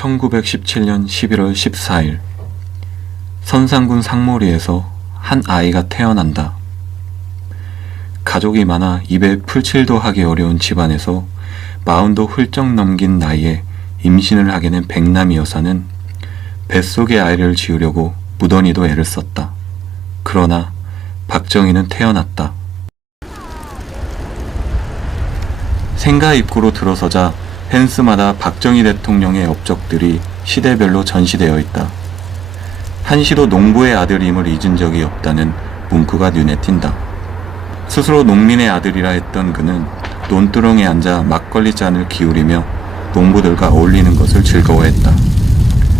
1917년 11월 14일 선산군 상모리에서 한 아이가 태어난다. 가족이 많아 입에 풀칠도 하기 어려운 집안에서 40도 훌쩍 넘긴 나이에 임신을 하게 된 백남이 여사는 뱃속에 아이를 지우려고 무던히도 애를 썼다. 그러나 박정희는 태어났다. 생가 입구로 들어서자 펜스마다 박정희 대통령의 업적들이 시대별로 전시되어 있다. 한시도 농부의 아들임을 잊은 적이 없다는 문구가 눈에 띈다. 스스로 농민의 아들이라 했던 그는 논두렁에 앉아 막걸리 잔을 기울이며 농부들과 어울리는 것을 즐거워했다.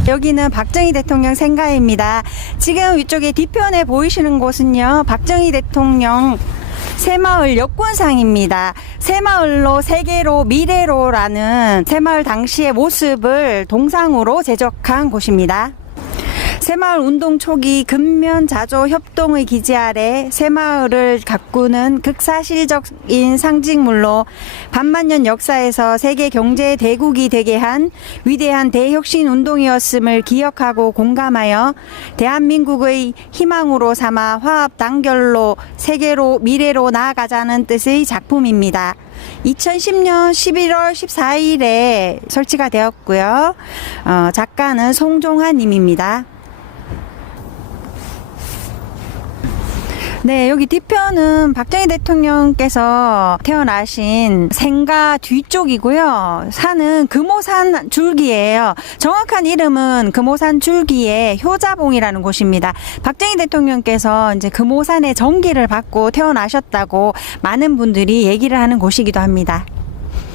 여기는 박정희 대통령 생가입니다. 지금 위쪽에 뒤편에 보이시는 곳은요, 박정희 대통령 새마을 여권상입니다. 새마을로 세계로 미래로라는 새마을 당시의 모습을 동상으로 제작한 곳입니다. 새마을 운동 초기 근면자조 협동의 기지 아래 새마을을 가꾸는 극사실적인 상징물로 반만년 역사에서 세계 경제 대국이 되게 한 위대한 대혁신 운동이었음을 기억하고 공감하여 대한민국의 희망으로 삼아 화합 단결로 세계로 미래로 나아가자는 뜻의 작품입니다. 2010년 11월 14일에 설치가 되었고요. 작가는 송종환 님입니다. 네, 여기 뒤편은 박정희 대통령께서 태어나신 생가 뒤쪽이고요. 산은 금오산 줄기예요. 정확한 이름은 금오산 줄기의 효자봉이라는 곳입니다. 박정희 대통령께서 이제 금오산의 전기를 받고 태어나셨다고 많은 분들이 얘기를 하는 곳이기도 합니다.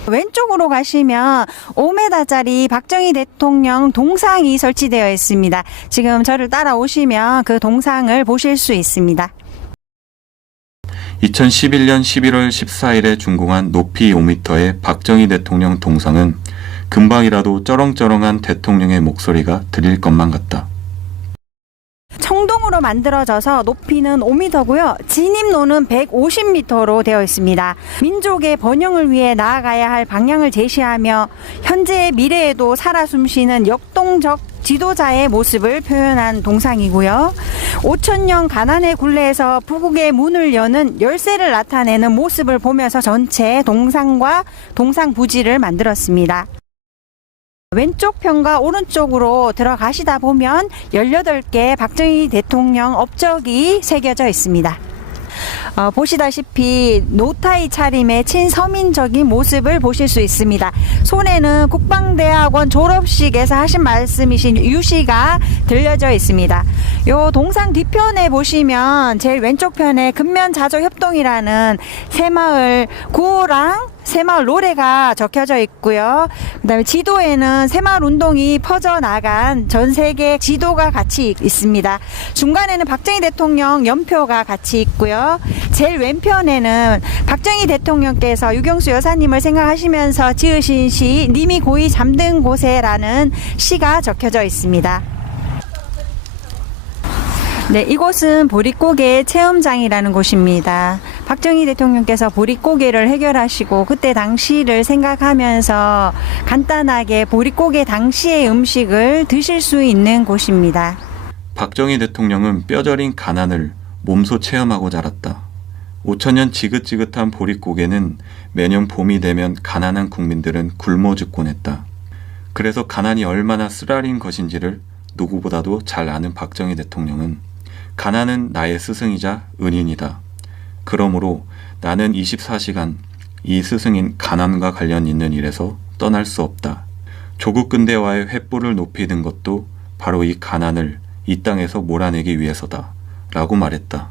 왼쪽으로 가시면 5m짜리 박정희 대통령 동상이 설치되어 있습니다. 지금 저를 따라오시면 그 동상을 보실 수 있습니다. 2011년 11월 14일에 준공한 높이 5m의 박정희 대통령 동상은 금방이라도 쩌렁쩌렁한 대통령의 목소리가 들릴 것만 같다. 청동으로 만들어져서 높이는 5m고요. 진입로는 150m로 되어 있습니다. 민족의 번영을 위해 나아가야 할 방향을 제시하며 현재의 미래에도 살아 숨쉬는 역동적 지도자의 모습을 표현한 동상이고요. 5천년 가난의 굴레에서 부국의 문을 여는 열쇠를 나타내는 모습을 보면서 전체 동상과 동상 부지를 만들었습니다. 왼쪽 편과 오른쪽으로 들어가시다 보면 18개 박정희 대통령 업적이 새겨져 있습니다. 보시다시피 노타이 차림의 친서민적인 모습을 보실 수 있습니다. 손에는 국방대학원 졸업식에서 하신 말씀이신 유시가 들려져 있습니다. 요 동상 뒤편에 보시면 제일 왼쪽 편에 근면자조협동이라는 새마을 구호랑 새마을 노래가 적혀져 있고요. 그 다음에 지도에는 새마을 운동이 퍼져나간 전 세계 지도가 같이 있습니다. 중간에는 박정희 대통령 연표가 같이 있고요. 제일 왼편에는 박정희 대통령께서 유경수 여사님을 생각하시면서 지으신 시 님이 고이 잠든 곳에라는 시가 적혀져 있습니다. 네, 이곳은 보릿고개 체험장이라는 곳입니다. 박정희 대통령께서 보릿고개를 해결하시고 그때 당시를 생각하면서 간단하게 보릿고개 당시의 음식을 드실 수 있는 곳입니다. 박정희 대통령은 뼈저린 가난을 몸소 체험하고 자랐다. 5천년 지긋지긋한 보릿고개는 매년 봄이 되면 가난한 국민들은 굶어 죽곤 했다. 그래서 가난이 얼마나 쓰라린 것인지를 누구보다도 잘 아는 박정희 대통령은 가난은 나의 스승이자 은인이다. 그러므로 나는 24시간 이 스승인 가난과 관련 있는 일에서 떠날 수 없다. 조국 근대화의 횃불을 높이 든 것도 바로 이 가난을 이 땅에서 몰아내기 위해서다. 라고 말했다.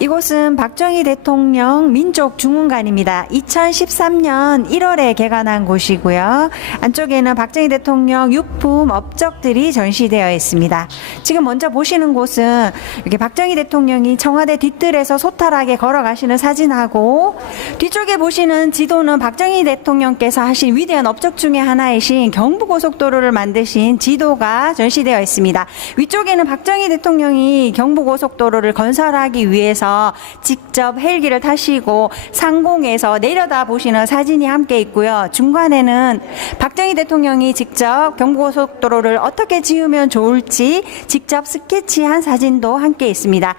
이곳은 박정희 대통령 민족중흥관입니다. 2013년 1월에 개관한 곳이고요. 안쪽에는 박정희 대통령 유품 업적들이 전시되어 있습니다. 지금 먼저 보시는 곳은 이렇게 박정희 대통령이 청와대 뒤뜰에서 소탈하게 걸어가시는 사진하고, 뒤쪽에 보시는 지도는 박정희 대통령께서 하신 위대한 업적 중에 하나이신 경부고속도로를 만드신 지도가 전시되어 있습니다. 위쪽에는 박정희 대통령이 경부고속도로를 건설하기 위해서 가셔서 직접 헬기를 타시고 상공에서 내려다 보시는 사진이 함께 있고요. 중간에는 박정희 대통령이 직접 경부고속도로를 어떻게 지으면 좋을지 직접 스케치한 사진도 함께 있습니다.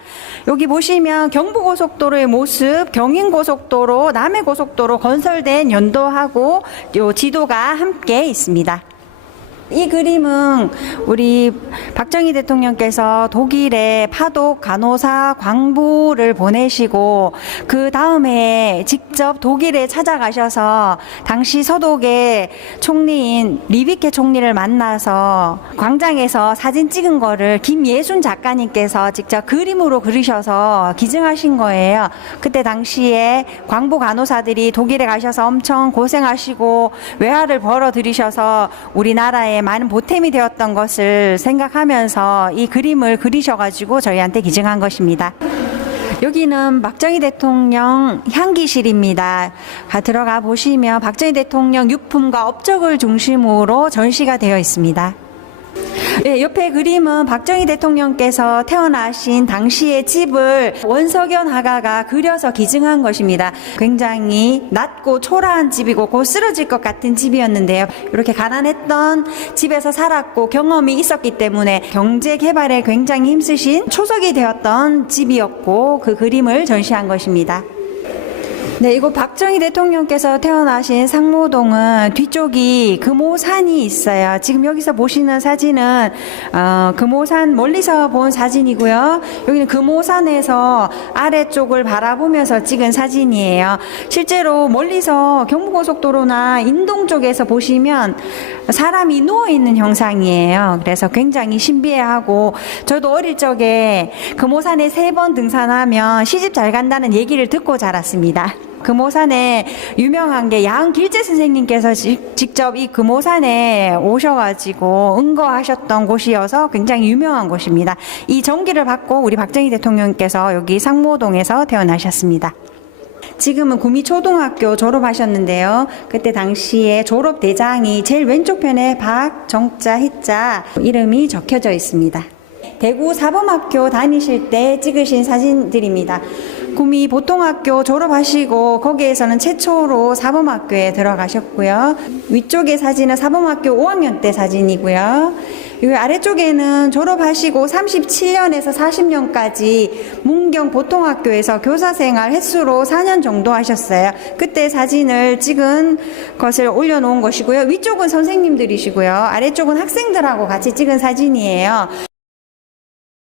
여기 보시면 경부고속도로의 모습, 경인고속도로, 남해고속도로 건설된 연도하고 요 지도가 함께 있습니다. 이 그림은 우리 박정희 대통령께서 독일에 파독 간호사 광부를 보내시고 그 다음에 직접 독일에 찾아가셔서 당시 서독의 총리인 리비케 총리를 만나서 광장에서 사진 찍은 거를 김예순 작가님께서 직접 그림으로 그리셔서 기증하신 거예요. 그때 당시에 광부 간호사들이 독일에 가셔서 엄청 고생하시고 외화를 벌어 들이셔서 우리나라에 많은 보탬이 되었던 것을 생각하면서 이 그림을 그리셔가지고 저희한테 기증한 것입니다. 여기는 박정희 대통령 향기실입니다. 들어가 보시면 박정희 대통령 유품과 업적을 중심으로 전시가 되어 있습니다. 네, 옆에 그림은 박정희 대통령께서 태어나신 당시의 집을 원석연 화가가 그려서 기증한 것입니다. 굉장히 낮고 초라한 집이고 곧 쓰러질 것 같은 집이었는데요. 이렇게 가난했던 집에서 살았고 경험이 있었기 때문에 경제 개발에 굉장히 힘쓰신 초석이 되었던 집이었고 그 그림을 전시한 것입니다. 네, 이곳 박정희 대통령께서 태어나신 상모동은 뒤쪽이 금오산이 있어요. 지금 여기서 보시는 사진은 금오산 멀리서 본 사진이고요. 여기는 금오산에서 아래쪽을 바라보면서 찍은 사진이에요. 실제로 멀리서 경부고속도로나 인동 쪽에서 보시면 사람이 누워있는 형상이에요. 그래서 굉장히 신비해하고 저도 어릴 적에 금오산에 3번 등산하면 시집 잘 간다는 얘기를 듣고 자랐습니다. 금오산에 유명한 게 양길재 선생님께서 직접 이 금오산에 오셔가지고 응거하셨던 곳이어서 굉장히 유명한 곳입니다. 이 전기를 받고 우리 박정희 대통령께서 여기 상모동에서 태어나셨습니다. 지금은 구미초등학교 졸업하셨는데요. 그때 당시에 졸업 대장이 제일 왼쪽 편에 박, 정자, 희자 이름이 적혀져 있습니다. 대구 사범학교 다니실 때 찍으신 사진들입니다. 구미 보통학교 졸업하시고 거기에서는 최초로 사범학교에 들어가셨고요. 위쪽의 사진은 사범학교 5학년 때 사진이고요. 이 아래쪽에는 졸업하시고 37년에서 40년까지 문경 보통학교에서 교사생활 횟수로 4년 정도 하셨어요. 그때 사진을 찍은 것을 올려놓은 것이고요. 위쪽은 선생님들이시고요. 아래쪽은 학생들하고 같이 찍은 사진이에요.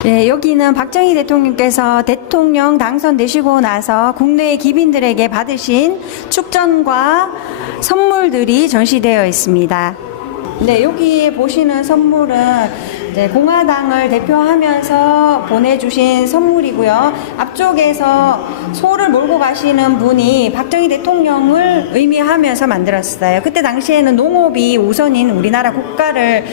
네, 여기는 박정희 대통령께서 대통령 당선되시고 나서 국내 기빈들에게 받으신 축전과 선물들이 전시되어 있습니다. 네, 여기 보시는 선물은 공화당을 대표하면서 보내주신 선물이고요. 앞쪽에서 소를 몰고 가시는 분이 박정희 대통령을 의미하면서 만들었어요. 그때 당시에는 농업이 우선인 우리나라 국가를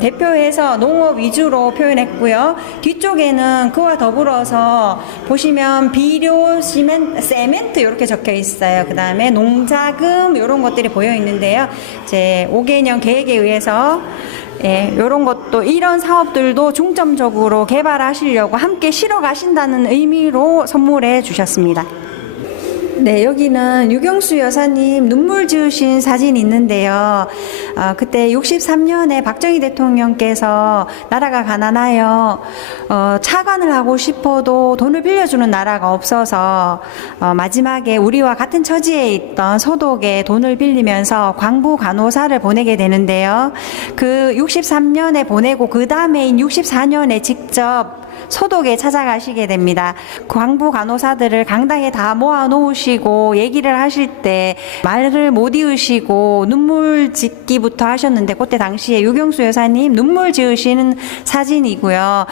대표해서 농업 위주로 표현했고요. 뒤쪽에는 그와 더불어서 보시면 비료, 세멘트 이렇게 적혀 있어요. 그 다음에 농자금 이런 것들이 보여 있는데요. 이제 5개년 계획에 의해서 이런 것도 이런 사업들도 중점적으로 개발하시려고 함께 실어 가신다는 의미로 선물해 주셨습니다. 네, 여기는 유경수 여사님 눈물 지으신 사진이 있는데요. 그때 63년에 박정희 대통령께서 나라가 가난하여 차관을 하고 싶어도 돈을 빌려주는 나라가 없어서 마지막에 우리와 같은 처지에 있던 서독에 돈을 빌리면서 광부 간호사를 보내게 되는데요. 그 63년에 보내고 그 다음에인 64년에 직접 소독에 찾아가시게 됩니다. 광부 간호사들을 강당에 다 모아 놓으시고 얘기를 하실 때 말을 못 이으시고 눈물 짓기부터 하셨는데 그때 당시에 유경수 여사님 눈물 지으시는 사진이고요.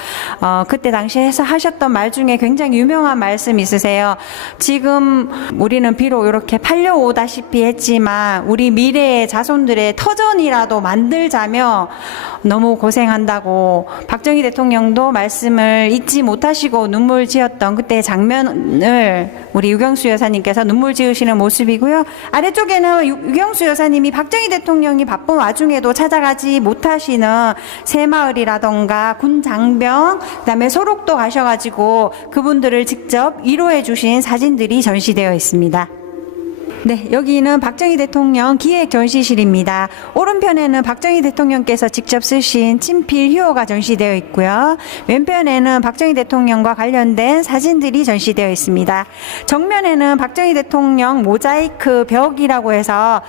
그때 당시에 하셨던 말 중에 굉장히 유명한 말씀 있으세요. 지금 우리는 비록 이렇게 팔려오다시피 했지만 우리 미래의 자손들의 터전이라도 만들자며 너무 고생한다고 박정희 대통령도 말씀을 장면을 잊지 못하시고 눈물 지었던 그때 장면을 우리 유경수 여사님께서 눈물 지으시는 모습이고요. 아래쪽에는 유경수 여사님이 박정희 대통령이 바쁜 와중에도 찾아가지 못하시는 새마을이라던가 군 장병, 그다음에 소록도 가셔가지고 그분들을 직접 위로해 주신 사진들이 전시되어 있습니다. 네, 여기는 박정희 대통령 기획 전시실입니다. 오른편에는 박정희 대통령께서 직접 쓰신 친필 휴호가 전시되어 있고요. 왼편에는 박정희 대통령과 관련된 사진들이 전시되어 있습니다. 정면에는 박정희 대통령 모자이크 벽이라고 해서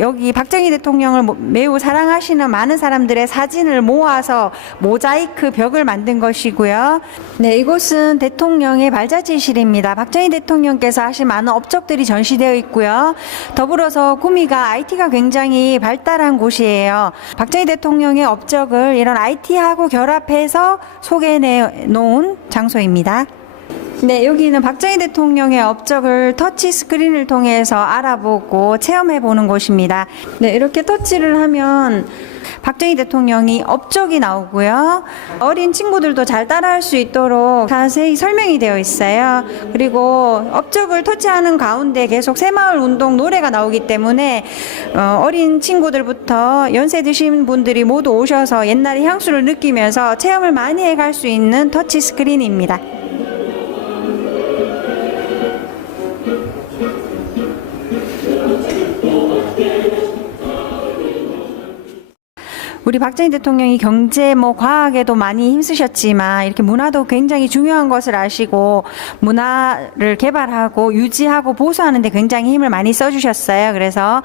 여기 박정희 대통령을 매우 사랑하시는 많은 사람들의 사진을 모아서 모자이크 벽을 만든 것이고요. 네, 이곳은 대통령의 발자취실입니다. 박정희 대통령께서 하신 많은 업적들이 전시되어 있고요. 더불어서 구미가 IT가 굉장히 발달한 곳이에요. 박정희 대통령의 업적을 이런 IT하고 결합해서 소개해 놓은 장소입니다. 네, 여기는 박정희 대통령의 업적을 터치 스크린을 통해서 알아보고 체험해 보는 곳입니다. 네, 이렇게 터치를 하면 박정희 대통령이 업적이 나오고요. 어린 친구들도 잘 따라할 수 있도록 자세히 설명이 되어 있어요. 그리고 업적을 터치하는 가운데 계속 새마을 운동 노래가 나오기 때문에 어린 친구들부터 연세 드신 분들이 모두 오셔서 옛날의 향수를 느끼면서 체험을 많이 해갈 수 있는 터치 스크린입니다. 우리 박정희 대통령이 경제 과학에도 많이 힘쓰셨지만 이렇게 문화도 굉장히 중요한 것을 아시고 문화를 개발하고 유지하고 보수하는 데 굉장히 힘을 많이 써주셨어요. 그래서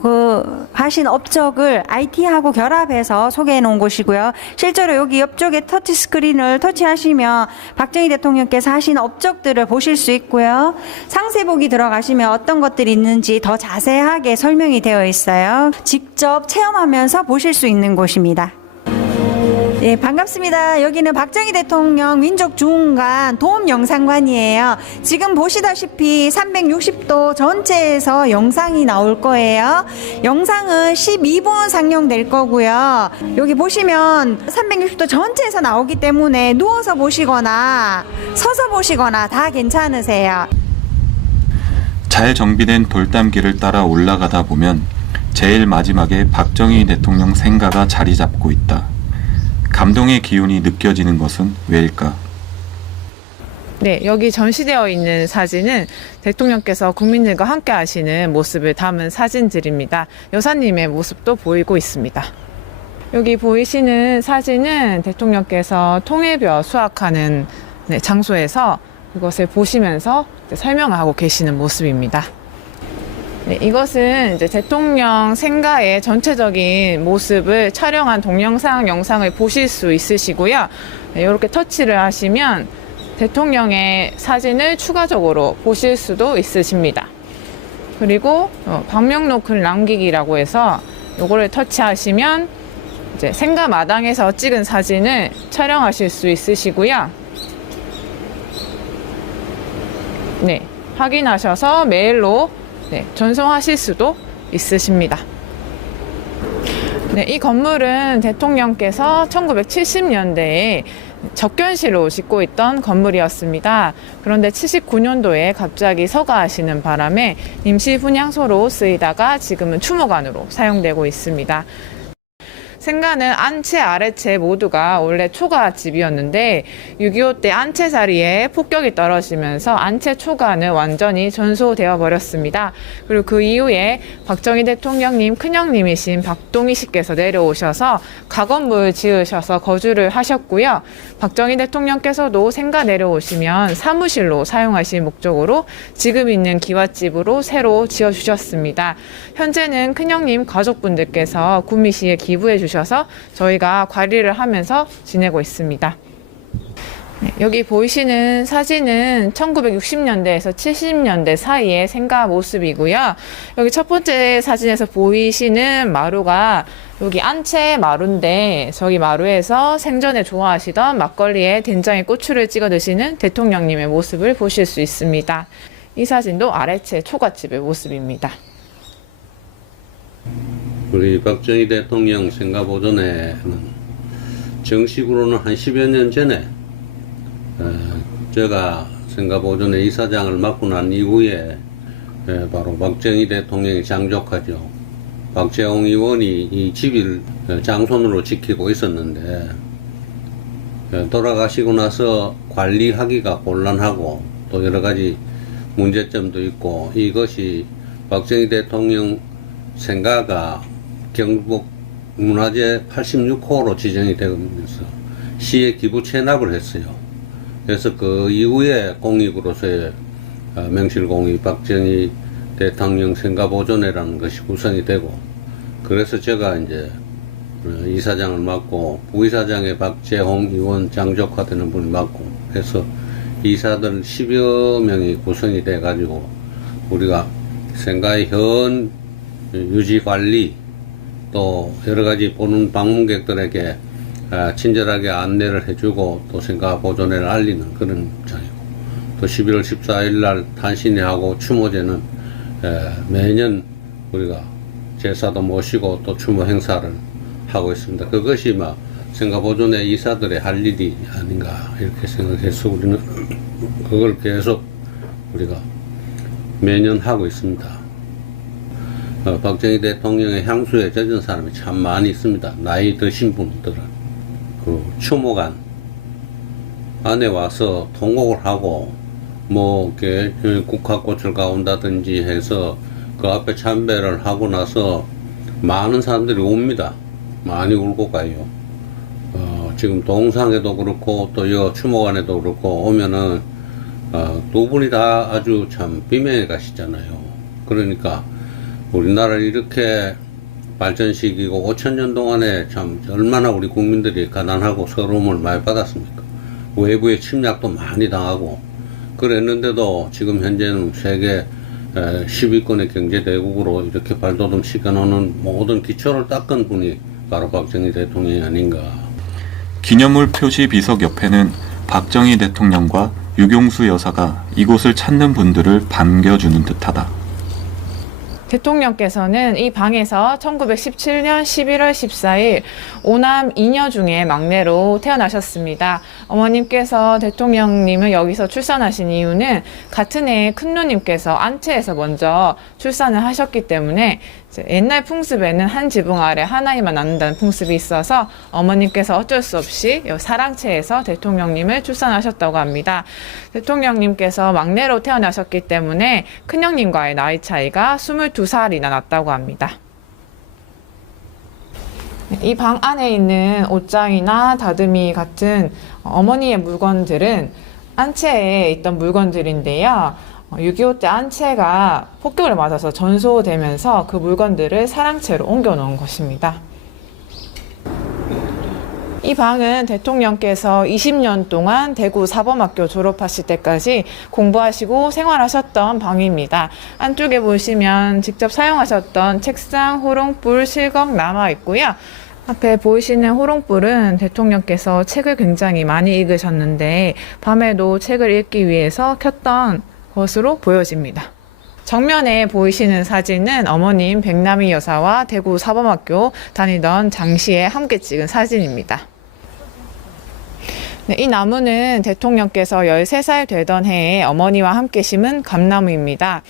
그 하신 업적을 IT하고 결합해서 소개해 놓은 곳이고요. 실제로 여기 옆쪽에 터치 스크린을 터치하시면 박정희 대통령께서 하신 업적들을 보실 수 있고요. 상세보기 들어가시면 어떤 것들이 있는지 더 자세하게 설명이 되어 있어요. 직접 체험하면서 보실 수 있는 곳입니다. 네, 반갑습니다. 여기는 박정희 대통령 민족중흥관 도움영상관이에요. 지금 보시다시피 360도 전체에서 영상이 나올 거예요. 영상은 12분 상영될 거고요. 여기 보시면 360도 전체에서 나오기 때문에 누워서 보시거나 서서 보시거나 다 괜찮으세요. 잘 정비된 돌담길을 따라 올라가다 보면 제일 마지막에 박정희 대통령 생가가 자리 잡고 있다. 감동의 기운이 느껴지는 것은 왜일까? 네, 여기 전시되어 있는 사진은 대통령께서 국민들과 함께 하시는 모습을 담은 사진들입니다. 여사님의 모습도 보이고 있습니다. 여기 보이시는 사진은 대통령께서 통일벼 수확하는 장소에서 그것을 보시면서 설명을 하고 계시는 모습입니다. 네, 이것은 이제 대통령 생가의 전체적인 모습을 촬영한 동영상 영상을 보실 수 있으시고요. 네, 이렇게 터치를 하시면 대통령의 사진을 추가적으로 보실 수도 있으십니다. 그리고 방명록 글 남기기라고 해서 이거를 터치하시면 이제 생가 마당에서 찍은 사진을 촬영하실 수 있으시고요. 네, 확인하셔서 메일로 전송하실 수도 있으십니다. 네, 이 건물은 대통령께서 1970년대에 접견실로 짓고 있던 건물이었습니다. 그런데 79년도에 갑자기 서가하시는 바람에 임시 분향소로 쓰이다가 지금은 추모관으로 사용되고 있습니다. 생가는 안채, 아래채 모두가 원래 초가집이었는데 6.25 때 안채 자리에 폭격이 떨어지면서 안채 초가는 완전히 전소되어 버렸습니다. 그리고 그 이후에 박정희 대통령님 큰형님이신 박동희 씨께서 내려오셔서 가건물 지으셔서 거주를 하셨고요. 박정희 대통령께서도 생가 내려오시면 사무실로 사용하실 목적으로 지금 있는 기와집으로 새로 지어주셨습니다. 현재는 큰형님 가족분들께서 구미시에 기부해 주셔서 저희가 관리를 하면서 지내고 있습니다. 네, 여기 보이시는 사진은 1960년대에서 70년대 사이의 생가 모습이고요. 여기 첫 번째 사진에서 보이시는 마루가 여기 안채 마루인데 저기 마루에서 생전에 좋아하시던 막걸리에 된장에 고추를 찍어 드시는 대통령님의 모습을 보실 수 있습니다. 이 사진도 아래채 초가집의 모습입니다. 우리 박정희 대통령 생가보존회는 정식으로는 한 10여 년 전에 제가 생가보존의 이사장을 맡고 난 이후에 바로 박정희 대통령의 장족하죠. 박재홍 의원이 이 집을 장손으로 지키고 있었는데 돌아가시고 나서 관리하기가 곤란하고 또 여러 가지 문제점도 있고, 이것이 박정희 대통령 생가가 경북 문화재 86호로 지정이 되면서 시에 기부 체납을 했어요. 그래서 그 이후에 공익으로서의 명실공히 박정희 대통령 생가보존회라는 것이 구성이 되고, 그래서 제가 이제 이사장을 맡고 부이사장에 박재홍 의원 장족화되는 분이 맡고 해서 이사들 10여 명이 구성이 돼 가지고 우리가 생가의 현 유지 관리 또 여러 가지 보는 방문객들에게 친절하게 안내를 해주고 또 생가 보존회를 알리는 그런 입장이고, 또 11월 14일 날 탄신회하고 추모제는 매년 우리가 제사도 모시고 또 추모 행사를 하고 있습니다. 그것이 막 생가보존회 이사들의 할 일이 아닌가 이렇게 생각해서 우리는 그걸 계속 우리가 매년 하고 있습니다. 박정희 대통령의 향수에 젖은 사람이 참 많이 있습니다. 나이 드신 분들은 그 추모관 안에 와서 통곡을 하고 뭐 이렇게 국화꽃을 가온다든지 해서 그 앞에 참배를 하고 나서 많은 사람들이 옵니다. 많이 울고 가요. 지금 동상에도 그렇고 또 여 추모관에도 그렇고 오면은 두 분이 다 아주 참 비명에 가시잖아요. 그러니까 우리나라를 이렇게 발전시키고 5,000년 동안에 참 얼마나 우리 국민들이 가난하고 서러움을 많이 받았습니까? 외부의 침략도 많이 당하고 그랬는데도 지금 현재는 세계 10위권의 경제대국으로 이렇게 발돋움 시켜놓는 모든 기초를 닦은 분이 바로 박정희 대통령이 아닌가. 기념물 표시 비석 옆에는 박정희 대통령과 유경수 여사가 이곳을 찾는 분들을 반겨주는 듯하다. 대통령께서는 이 방에서 1917년 11월 14일 오남 2녀 중에 막내로 태어나셨습니다. 어머님께서 대통령님을 여기서 출산하신 이유는 같은 해에 큰누님께서 안채에서 먼저 출산을 하셨기 때문에 옛날 풍습에는 한 지붕 아래 하나이만 낳는다는 풍습이 있어서 어머님께서 어쩔 수 없이 사랑채에서 대통령님을 출산하셨다고 합니다. 대통령님께서 막내로 태어나셨기 때문에 큰형님과의 나이 차이가 22살이나 났다고 합니다. 이 방 안에 있는 옷장이나 다듬이 같은 어머니의 물건들은 안채에 있던 물건들인데요. 6.25 때 안채가 폭격을 맞아서 전소되면서 그 물건들을 사랑채로 옮겨 놓은 것입니다. 이 방은 대통령께서 20년 동안 대구 사범학교 졸업하실 때까지 공부하시고 생활하셨던 방입니다. 안쪽에 보시면 직접 사용하셨던 책상, 호롱불, 실검 남아 있고요. 앞에 보이시는 호롱불은 대통령께서 책을 굉장히 많이 읽으셨는데 밤에도 책을 읽기 위해서 켰던 것으로 보여집니다. 정면에 보이시는 사진은 어머님 백남희 여사와 대구 사범학교 다니던 당시에 함께 찍은 사진입니다. 네, 이 나무는 대통령께서 13살 되던 해에 어머니와 함께 심은 감나무입니다.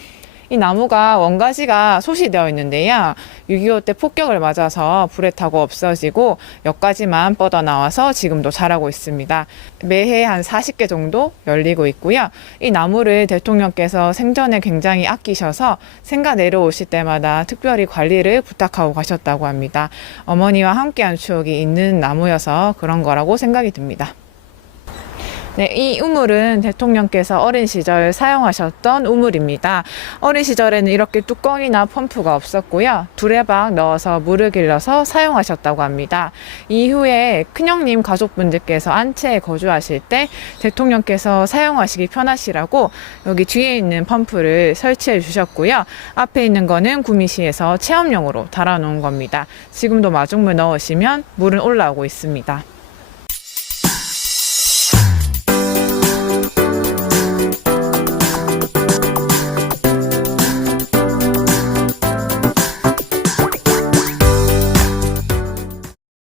이 나무가 원가지가 소시되어 있는데요. 6.25 때 폭격을 맞아서 불에 타고 없어지고 엿가지만 뻗어나와서 지금도 자라고 있습니다. 매해 한 40개 정도 열리고 있고요. 이 나무를 대통령께서 생전에 굉장히 아끼셔서 생가 내려오실 때마다 특별히 관리를 부탁하고 가셨다고 합니다. 어머니와 함께한 추억이 있는 나무여서 그런 거라고 생각이 듭니다. 네, 이 우물은 대통령께서 어린 시절 사용하셨던 우물입니다. 어린 시절에는 이렇게 뚜껑이나 펌프가 없었고요. 두레박 넣어서 물을 길러서 사용하셨다고 합니다. 이후에 큰형님 가족분들께서 안채에 거주하실 때 대통령께서 사용하시기 편하시라고 여기 뒤에 있는 펌프를 설치해 주셨고요. 앞에 있는 거는 구미시에서 체험용으로 달아놓은 겁니다. 지금도 마중물 넣으시면 물은 올라오고 있습니다.